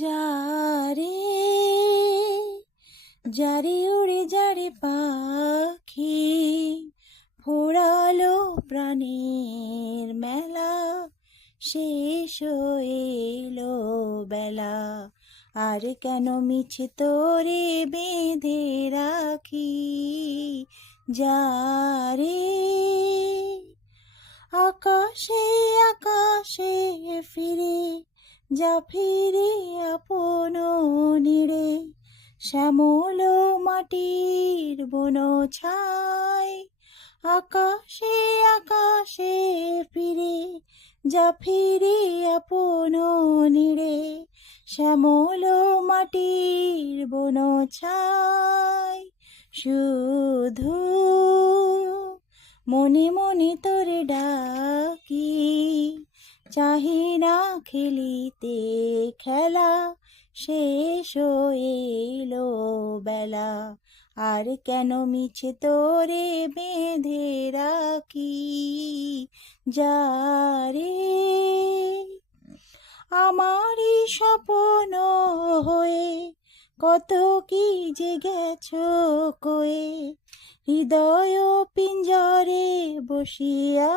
যারে যারে উড়ে যারে পাখি ফোড়ালো প্রাণের মেলা, শেষ এলো বেলা। আর কেন মিছে তোরে বেঁধে রাখি, যারে আকাশে আকাশে ফিরে যা ফিরে আপন নিড়ে, শ্যামল মাটির বন ছাই। আকাশে আকাশে ফিরে যা ফিরে আপন নিড়ে, শ্যামল মাটির বন ছাই। শুধু মনে মনে তোরে ডাকি, চাহি না খেলিতে খেলা, শেষ এলো বেলা। আর কেন মিছে তোরে বেঁধে রাখি, যারে আমারই স্বপ্ন হয়ে কত কি যে গেছো কয়ে, হৃদয় পিঞ্জরে বসিয়া।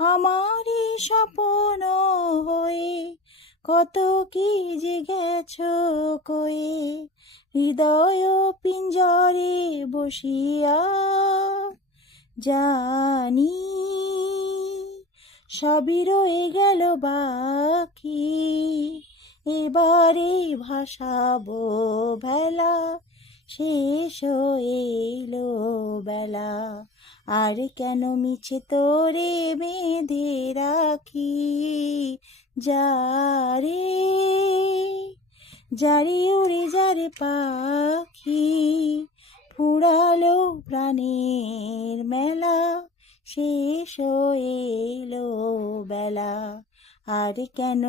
আমারই স্বপ্ন হয়ে কত কি যে গেছো কয়ে, হৃদয় পিঞ্জরে বসিয়া। জানি সবই রয়ে গেল বাকি, এবারে ভাসাবো ভেলা, শেষ এলো বেলা। আর কেন মিছে তোরে বেঁধে রাখি, যারে যারে উড়ে যারে পাখি ফুরালো প্রাণের মেলা, শেষ এলো বেলা। আর কেন